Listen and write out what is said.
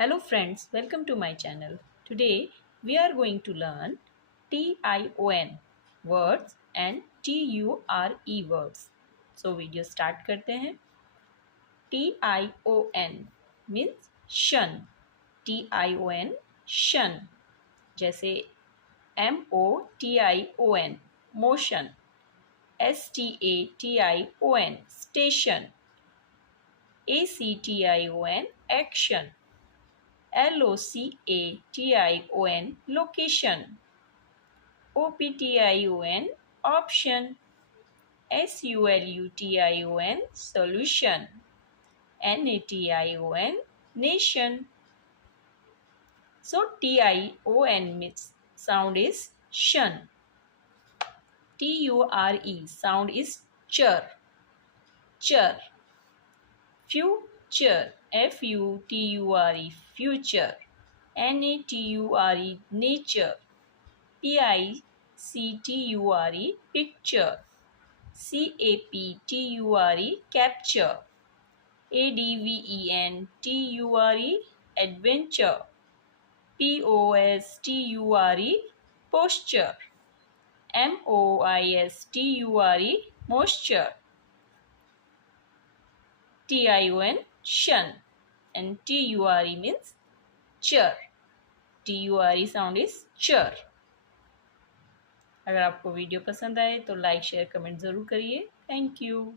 Hello friends, welcome to my channel. Today we are going to learn tion words and ture words. So video start करते हैं. tion means shun. tion shun. जैसे motion motion. station station. action action. LOCATION location. OPTION option. SULUTION solution. NATION nation. So TION sound is shun. TURE sound is chur. Chur. Future. FUTURE future. NATURE nature. PICTURE picture. CAPTURE capture. ADVENTURE adventure. POSTURE posture. MOISTURE moisture. TION shun and TURE means chur. TURE sound is chur. अगर आपको video पसंद आए तो like share comment ज़रूर करिए. Thank you.